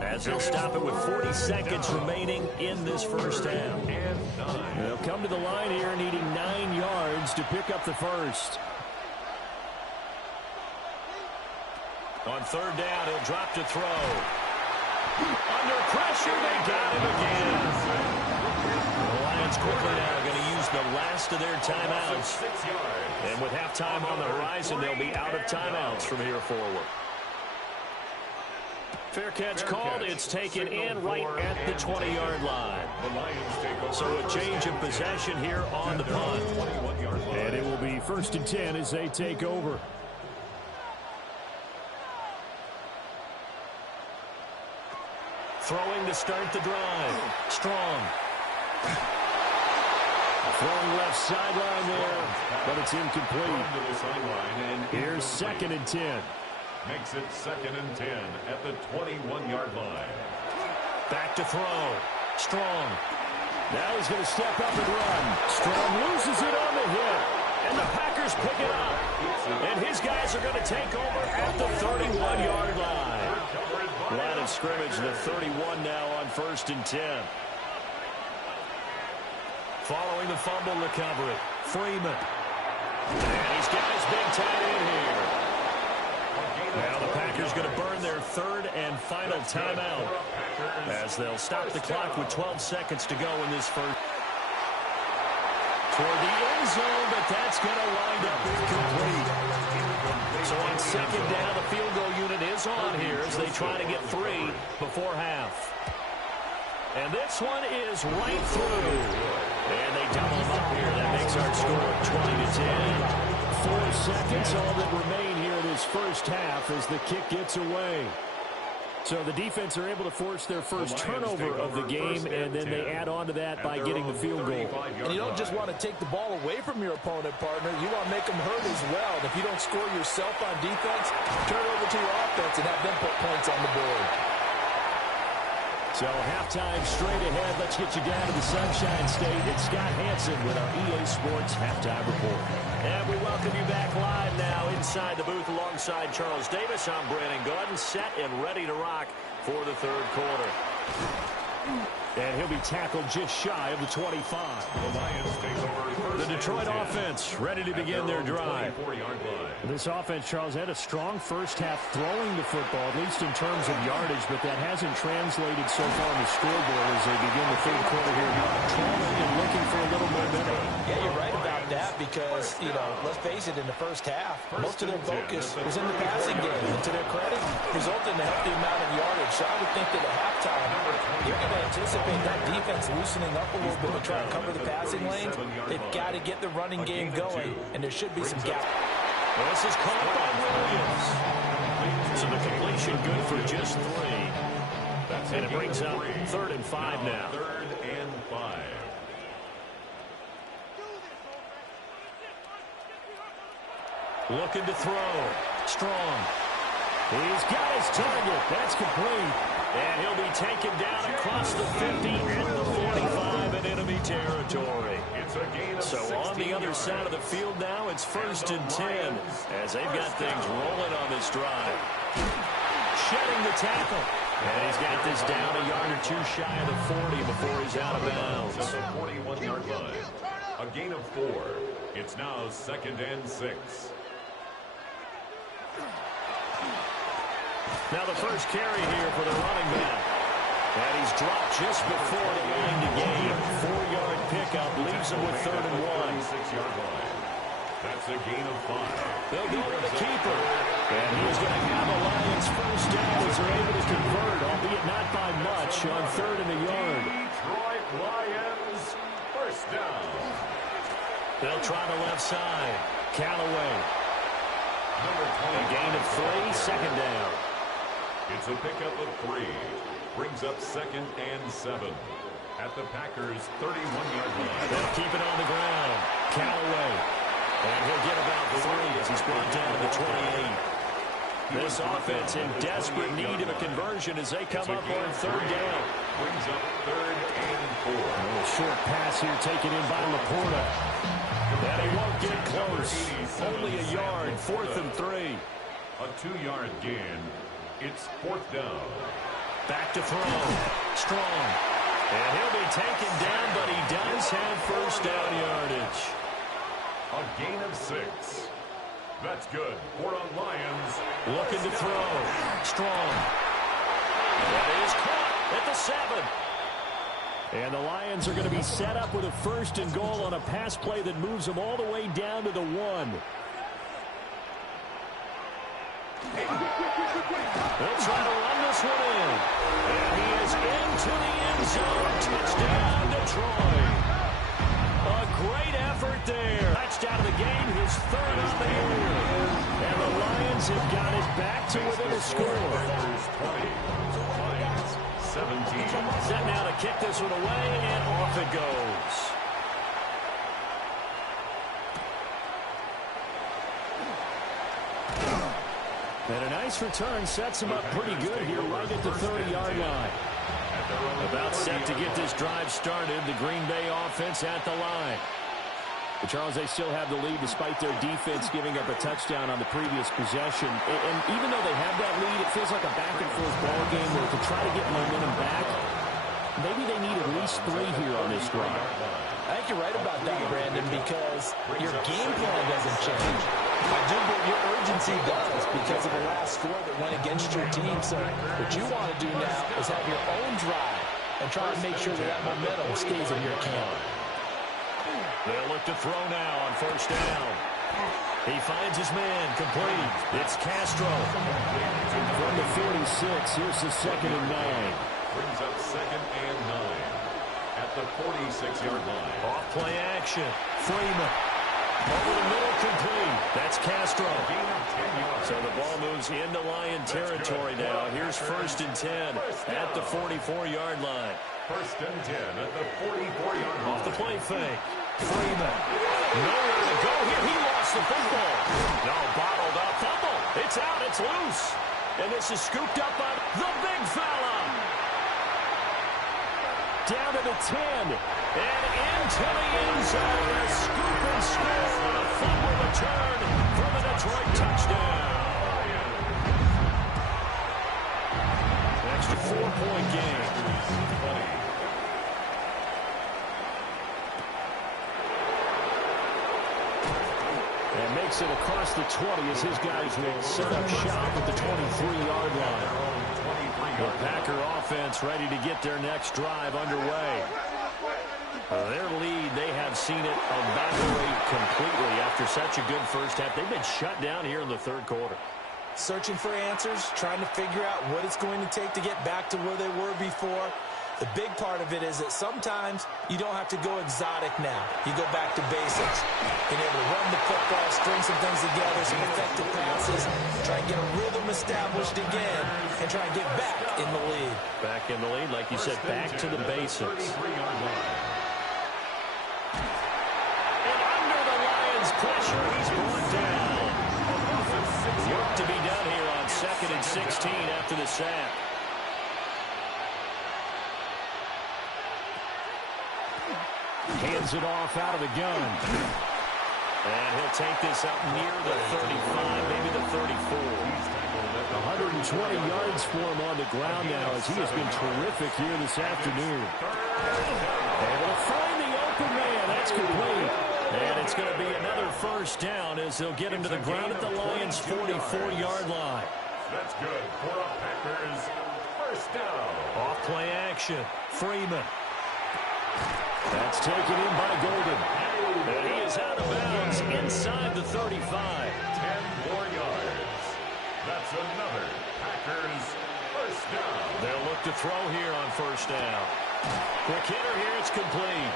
As he'll stop it with 40 seconds remaining in this first half. They'll come to the line here needing 9 yards to pick up the first. On third down, he'll drop to throw. Under pressure, they got him again. The Lions quickly now going to use the last of their timeouts. And with halftime on the horizon, they'll be out of timeouts from here forward. Fair catch called. It's taken in right at the 20-yard line. So a change of possession here on the punt. And it will be 1st and 10 as they take over. Throwing to start the drive. Strong. Throwing left sideline there, but it's incomplete. Here's 2nd and 10. Makes it 2nd and 10 at the 21-yard line. Back to throw. Strong. Now he's going to step up and run. Strong loses it on the hit. And the Packers pick it up. And his guys are going to take over at the 31-yard line. Line of scrimmage, the 31 now on 1st and 10. Following the fumble recovery, Freeman. And he's got his big tight end here. Now the Packers going to burn their 3rd and final timeout as they'll stop the clock with 12 seconds to go in this first. Toward the end zone, but that's going to wind up incomplete. So on 2nd down, the field goal unit is on here as they try to get 3 before half. And this one is right through. And they double them up here. That makes our score 20-10. 4 seconds, all that remain here in this first half as the kick gets away. So the defense are able to force their first turnover of the game, and then they add on to that by getting the field goal. And you don't just want to take the ball away from your opponent, partner. You want to make them hurt as well. And if you don't score yourself on defense, turn it over to your offense and have them put points on the board. So halftime straight ahead. Let's get you down to the Sunshine State. It's Scott Hanson with our EA Sports Halftime Report. And we welcome you back live now inside the booth alongside Charles Davis. I'm Brandon Gordon, set and ready to rock for the 3rd quarter. And he'll be tackled just shy of the 25. The Detroit offense ready to begin their drive. This offense, Charles, had a strong first half throwing the football, at least in terms of yardage, but that hasn't translated so far on the scoreboard as they begin the 3rd quarter here. Trolling and looking for a little momentum. Yeah, you're right about that because, let's face it, in the first half, most of their focus was in the passing game. And to their credit, resulted in a healthy amount of yardage. So I would think that at halftime, you're going to anticipate that defense loosening up a little bit to try and cover the passing lanes. They've got to get the running game going, and there should be some gap. Well, this is caught by Williams. So the completion good for just 3. And it brings up 3rd and 5 now. 3rd and 5. Looking to throw. Strong. He's got his target. That's complete. And he'll be taken down across the 50 and the 45 in enemy territory. So on the other side of the field now, it's 1st and 10 as they've got things rolling on this drive. Shedding the tackle. And he's got this down a yard or 2 shy of the 40 before he's out of bounds. At the 41-yard line. A gain of 4. It's now 2nd and 6. Now the first carry here for the running back. And he's dropped just before the line to gain. 4-yard pickup leaves him with 3rd and 1. 6-yard line. That's a gain of 5. They'll go to the keeper. And he's going to have the Lions first down as they're able to convert, albeit not by much, on 3rd and a yard. Detroit Lions first down. They'll try the left side. Callaway. Number 20. A gain of 3, 2nd down. It's a pickup of 3. Brings up 2nd and 7. At the Packers' 31-yard line. They'll keep it on the ground. Callaway. And he'll get about 3 as he's brought down to the 28. This offense in desperate need of a conversion as they come up on 3rd down. Brings up 3rd and 4. A little short pass here taken in by Laporta. And he won't get close. Only a yard, 4th and 3. A 2-yard gain. It's fourth down. Back to throw. Strong. And he'll be taken down, but he does have first down yardage. A gain of 6. That's good for a Lions. Looking to throw. Strong. That is caught at the 7. And the Lions are going to be set up with a first and goal on a pass play that moves them all the way down to the 1. They'll try to run this one in. And he is into the end zone. Touchdown, Detroit. A great effort there. Touchdown of the game, his third on the year. And the Lions have got it back to within a score. 17. Set now to kick this one away, and off it goes. And a nice return sets him up pretty good here right at the 30-yard line. About set to get this drive started, the Green Bay offense at the line. But Charles, they still have the lead despite their defense giving up a touchdown on the previous possession. And even though they have that lead, it feels like a back-and-forth ball game where to try to get momentum back, maybe they need at least 3 here on this drive. I think you're right about that, Brandon, because your game plan doesn't change. I do, but your urgency does because of the last score that went against your team. So what you want to do now is have your own drive and try to make sure that that momentum stays in your camp. They'll look to throw now on first down. He finds his man, complete. It's Castro. From the 46, here's the 2nd and 9. Brings up 2nd and 9 at the 46-yard line. Off play action. Freeman. Over the middle, complete. That's Castro. So the ball moves into Lion territory now. Here's 1st and 10 at the 44-yard line. 1st and 10 at the 44-yard line. Off the play fake. Freeman. Nowhere to go here. He lost the football. No, bottled up. Fumble. It's out. It's loose. And this is scooped up by the big fella. Down to the 10. And into the end zone. A scoop and score on a fumble return for the Detroit touchdown. An extra 4-point game. And makes it across the 20 as his guys will set up shop at the 23-yard line. The Packer offense ready to get their next drive underway. Their lead, they have seen it evaporate completely after such a good first half. They've been shut down here in the 3rd quarter. Searching for answers, trying to figure out what it's going to take to get back to where they were before. The big part of it is that sometimes you don't have to go exotic now. You go back to basics. Being able to run the football, string some things together, some effective passes, try and get a rhythm established again, and try and get back in the lead. Back in the lead, like you said, back to the basics. And under the Lions' pressure, he's brought down. Work to be done here on 2nd and 16 after the sack. Hands it off out of the gun. And he'll take this up near the 35, maybe the 34. 120 yards for him on the ground now as he has been terrific here this afternoon. Able to find the open man. That's complete. And it's going to be another first down as they'll get him to the ground at the Lions' 44-yard line. That's good for a Packers first down. Off play action. Freeman. That's taken in by Golden. And he is out of bounds inside the 35. 10 more yards. That's another Packers first down. They'll look to throw here on first down. Quick hitter here. It's complete.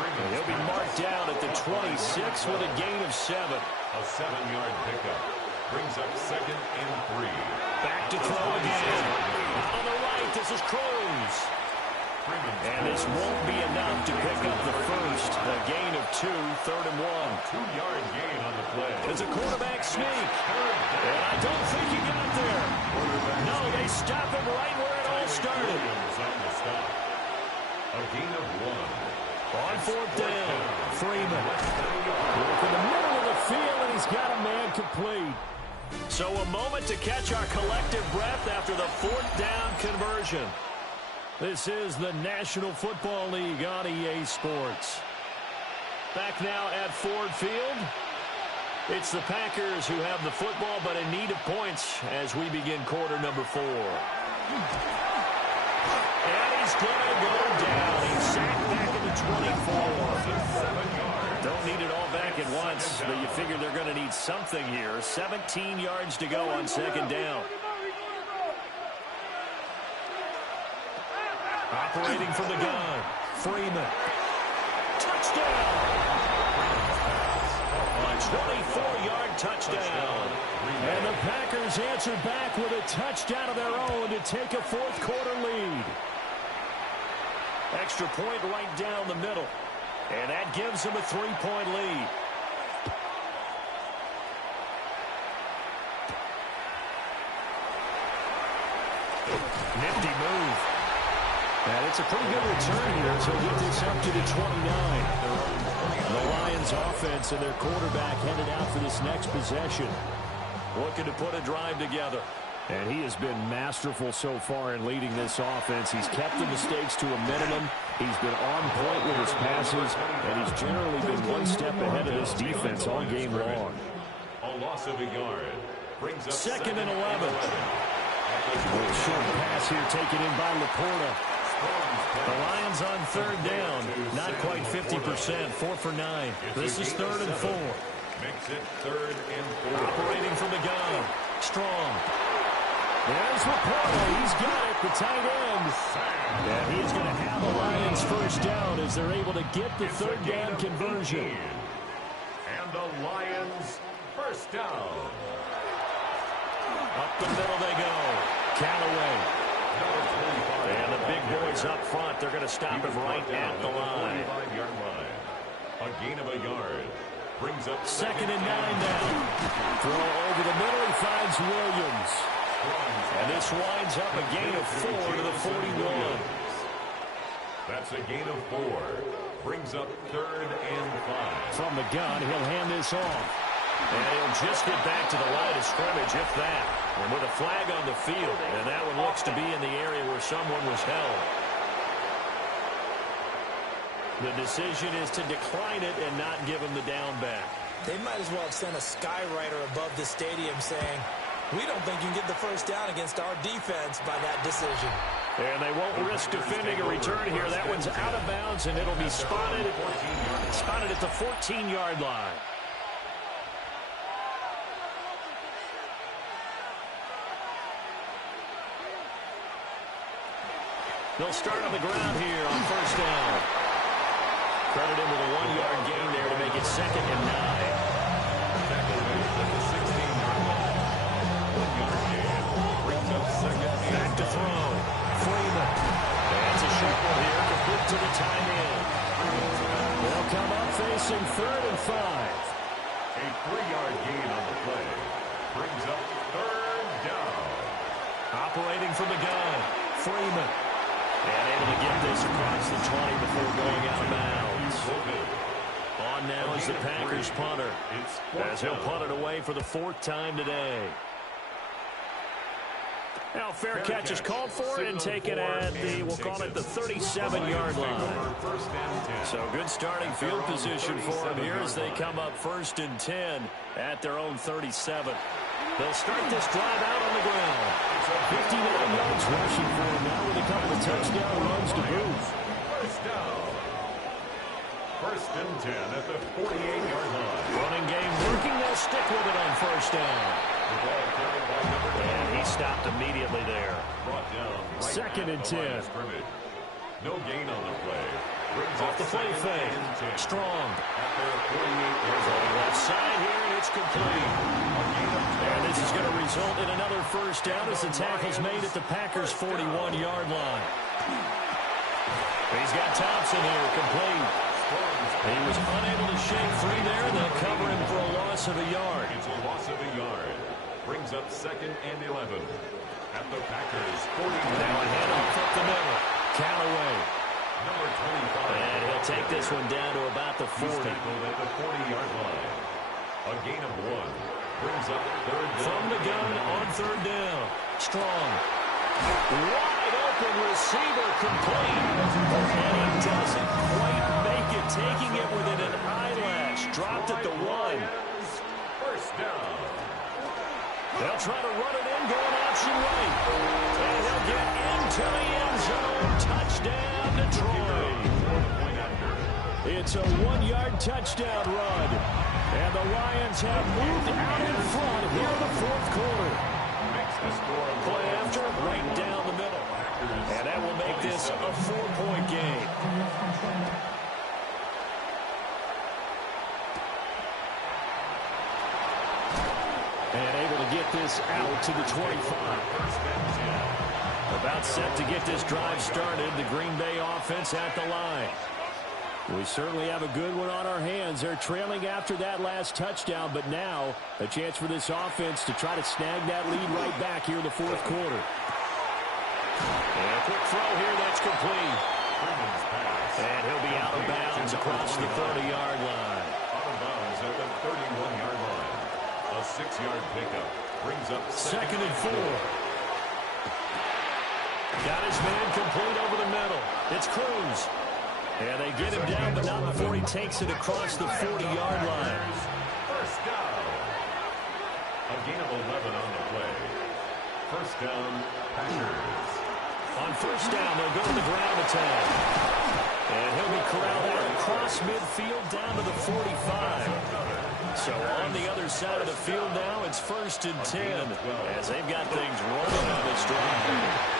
And he'll be marked down at the 26 with a gain of 7. A 7-yard pickup. Brings up 2nd and 3. Back to throw again. Out on the right, this is Cruz. And this won't be enough to pick up the first. A gain of 2, 3rd and 1. 2-yard gain on the play. It's a quarterback sneak. And I don't think he got there. No, they stop him right where it all started. A gain of 1. On 4th down, Freeman. Look in the middle of the field, and he's got a man complete. So a moment to catch our collective breath after the fourth down conversion. This is the National Football League on EA Sports. Back now at Ford Field. It's the Packers who have the football, but in need of points as we begin quarter number 4. And he's going to go down. He's sacked back at the 24. Don't need it all back at once, but you figure they're going to need something here. 17 yards to go on second down. Operating from the gun, Freeman. Touchdown! A 24-yard touchdown. And the Packers answer back with a touchdown of their own to take a fourth-quarter lead. Extra point right down the middle. And that gives them a 3-point lead. Nifty move. And it's a pretty good return here as he'll get this up to the 29. The Lions offense and their quarterback headed out for this next possession. Looking to put a drive together. And he has been masterful so far in leading this offense. He's kept the mistakes to a minimum. He's been on point with his passes, and he's generally been one step ahead of this defense all game long. A loss of a yard. Brings up second and 11. A short pass here taken in by Laporta. The Lions on third down. Not quite 50%. 4 for 9. This is 3rd and 4. Makes it 3rd and 4. Operating from the gun. Strong. There's Laporta. He's got it, the tight end. And he's going to have the Lions first down as they're able to get the third down conversion. And the Lions first down. Up the middle they go. Callaway. And the big boys up front, they're going to stop him right at the line. 25-yard line. A gain of a yard. Brings up second and 9 down. Throw over the middle, he finds Williams. And this winds up a gain of 4 to the 41. That's a gain of 4. Brings up 3rd and 5. From the gun, he'll hand this off. And he'll just get back to the line of scrimmage, if that. And with a flag on the field. And that one looks to be in the area where someone was held. The decision is to decline it and not give him the down back. They might as well have sent a skywriter above the stadium saying, we don't think you can get the first down against our defense by that decision. And they won't risk defending a return here. That one's out of bounds, and it'll be spotted at the 14-yard line. They'll start on the ground here on first down. Credit him with a 1-yard gain there to make it 2nd and 9. Back to throw. Freeman. That's a short one here. Complete to the tight end. They'll come up facing 3rd and 5. A 3-yard gain on the play. Brings up 3rd down. Operating from the gun. Freeman. And able to get this across the 20 before going out of bounds. On now is the Packers punter, as he'll punt it away for the 4th time today. Now, fair catch is called for and taken at the, we'll call it the 37-yard line. So good starting field position for them here as they come up 1st and 10 at their own 37. They'll start this drive out on the ground. 59 yards rushing for him now with a couple of touchdown runs to boot. First down. 1st and 10 at the 48-yard line. Running game working. They'll stick with it on first down. The ball carried by number 9. And he stopped immediately there. Brought down right 2nd and at the line 10. of scrimmage. No gain on the play. Brings Off up the play 2nd fake. and 10. Strong. At their 48-yard line. Left side here, and it's complete. And this is going to result in another first down as the tackle's made at the Packers' 41-yard line. He's got Thompson here, complete. He was unable to shake free there, and they'll cover him for a loss of a yard. It's a loss of a yard. Brings up 2nd and 11. At the Packers' 40. Now a handoff up the middle. Callaway. Number 25. And he'll take this one down to about the 40. He's tackled at the 40-yard line. A gain of 1. Brings up third down. From the gun on third down. Strong. Wide open receiver complete. And he doesn't quite make it. Taking it within an eyelash. Dropped at the 1. First down. They'll try to run it in, going option right. And he'll get into the end zone. Touchdown, Detroit. It's a 1-yard touchdown run. And the Lions have moved out in front here in the fourth quarter. Play after, right down the middle. And that will make this a 4-point game. And able to get this out to the 25. About set to get this drive started. The Green Bay offense at the line. We certainly have a good one on our hands. They're trailing after that last touchdown, but now a chance for this offense to try to snag that lead right back here in the fourth quarter. And a quick throw here that's complete. And he'll be out of bounds across the 30-yard line. Out of bounds at the 31-yard line. A 6-yard pickup brings up second and 4. Got his man complete over the middle. It's Cruz. And they get him down, but not before he takes it across the 40-yard line. First down. A gain of 11 on the play. First down, Packers. On first down, they'll go to the ground attack. And he'll be corralled out across midfield down to the 45. So on the other side of the field now, it's first and 10 as they've got things rolling on this drive.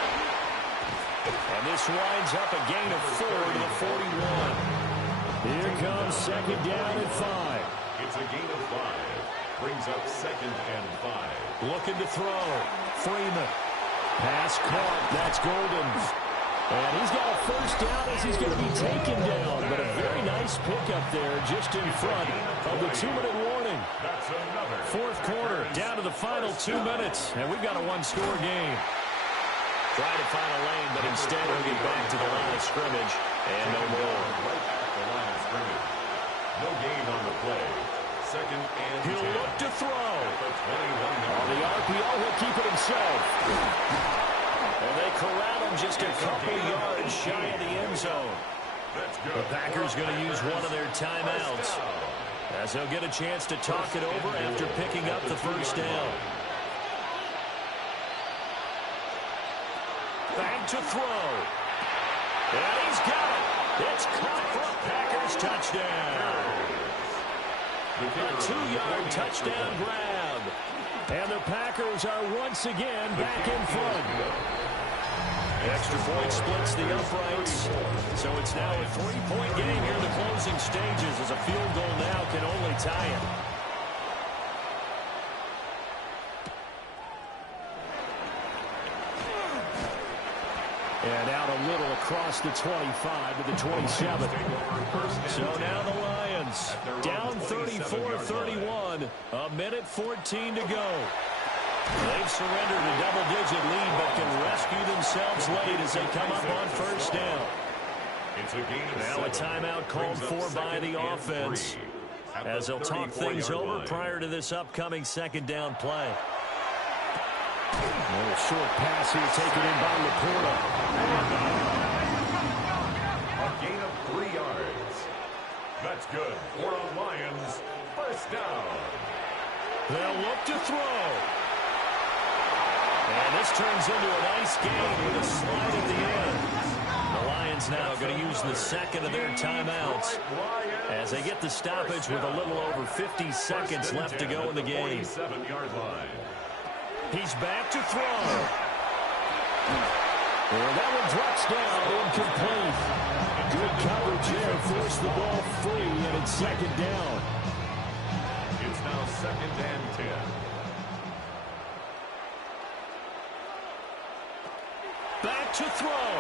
And this winds up a gain of 4 to the 41. Here comes second down and 5. It's a gain of 5. Brings up second and 5. Looking to throw. Freeman. Pass caught. That's Golden. And he's got a first down as he's going to be taken down. But a very nice pickup there just in front of the 2-minute warning. That's another. Fourth quarter, down to the final 2 minutes. And we've got a one-score game. Try to find a lane, but instead he'll get back to the line of scrimmage. And no more. Right at the line of scrimmage. No gain on the play. Second and 10. He'll look to throw. On the RPO, he'll keep it himself. And they corral him just a couple yards shy of the end zone. The Packers going to use one of their timeouts as they'll get a chance to talk it over after picking up the first down. Back to throw. And he's got it. It's caught for a Packers touchdown. A 2-yard touchdown grab. And the Packers are once again back in front. Extra point splits the uprights. So it's now a 3-point game here in the closing stages as a field goal now can only tie it. And out a little across the 25 to the 27. So now the Lions down 34-31. A minute 14 to go. They've surrendered a double-digit lead, but can rescue themselves late as they come up on first down. Now a timeout called for by the offense as they'll talk things over prior to this upcoming second down play. A little short pass here taken in by Laporta. A gain of 3 yards. That's good for the Lions. First down. They'll look to throw. And this turns into a nice game with a slide at the end. The Lions now going to use the second of their timeouts as they get the stoppage with a little over 50 seconds left to go in the game. 47-yard line. He's back to throw. And that one drops down, incomplete. Good coverage here, forced the ball free, and it's second down. It's now second and 10. Back to throw.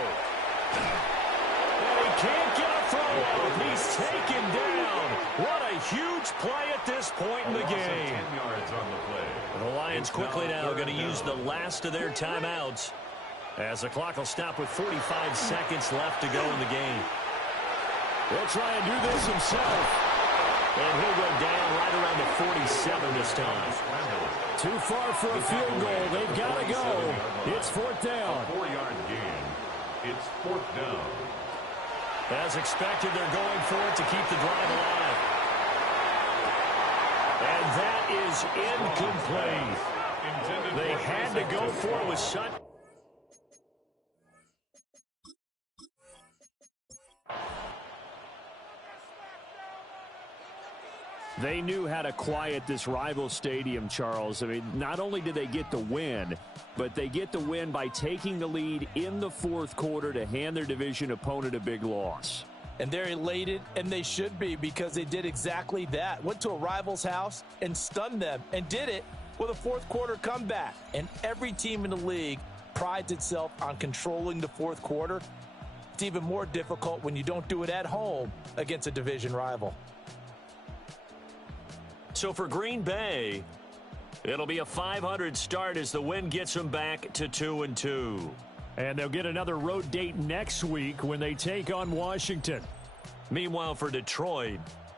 And he can't get a throw off. He's taken down. What a huge play at this point in the game. 10 yards on the play. The Lions quickly now going to use the last of their timeouts as the clock will stop with 45 seconds left to go in the game. He'll try and do this himself. And he'll go down right around the 47 this time. Too far for a field goal. They've got to go. It's fourth down. 4-yard gain. It's fourth down. As expected, they're going for it to keep the drive alive. And that is incomplete. They had to go for it with Sutton. They knew how to quiet this rival stadium, Charles. I mean, not only did they get the win, but they get the win by taking the lead in the fourth quarter to hand their division opponent a big loss. And they're elated, and they should be, because they did exactly that. Went to a rival's house and stunned them, and did it with a fourth quarter comeback. And every team in the league prides itself on controlling the fourth quarter. It's even more difficult when you don't do it at home against a division rival. So for Green Bay, it'll be a .500 start as the win gets them back to 2-2. And they'll get another road date next week when they take on Washington. Meanwhile, for Detroit,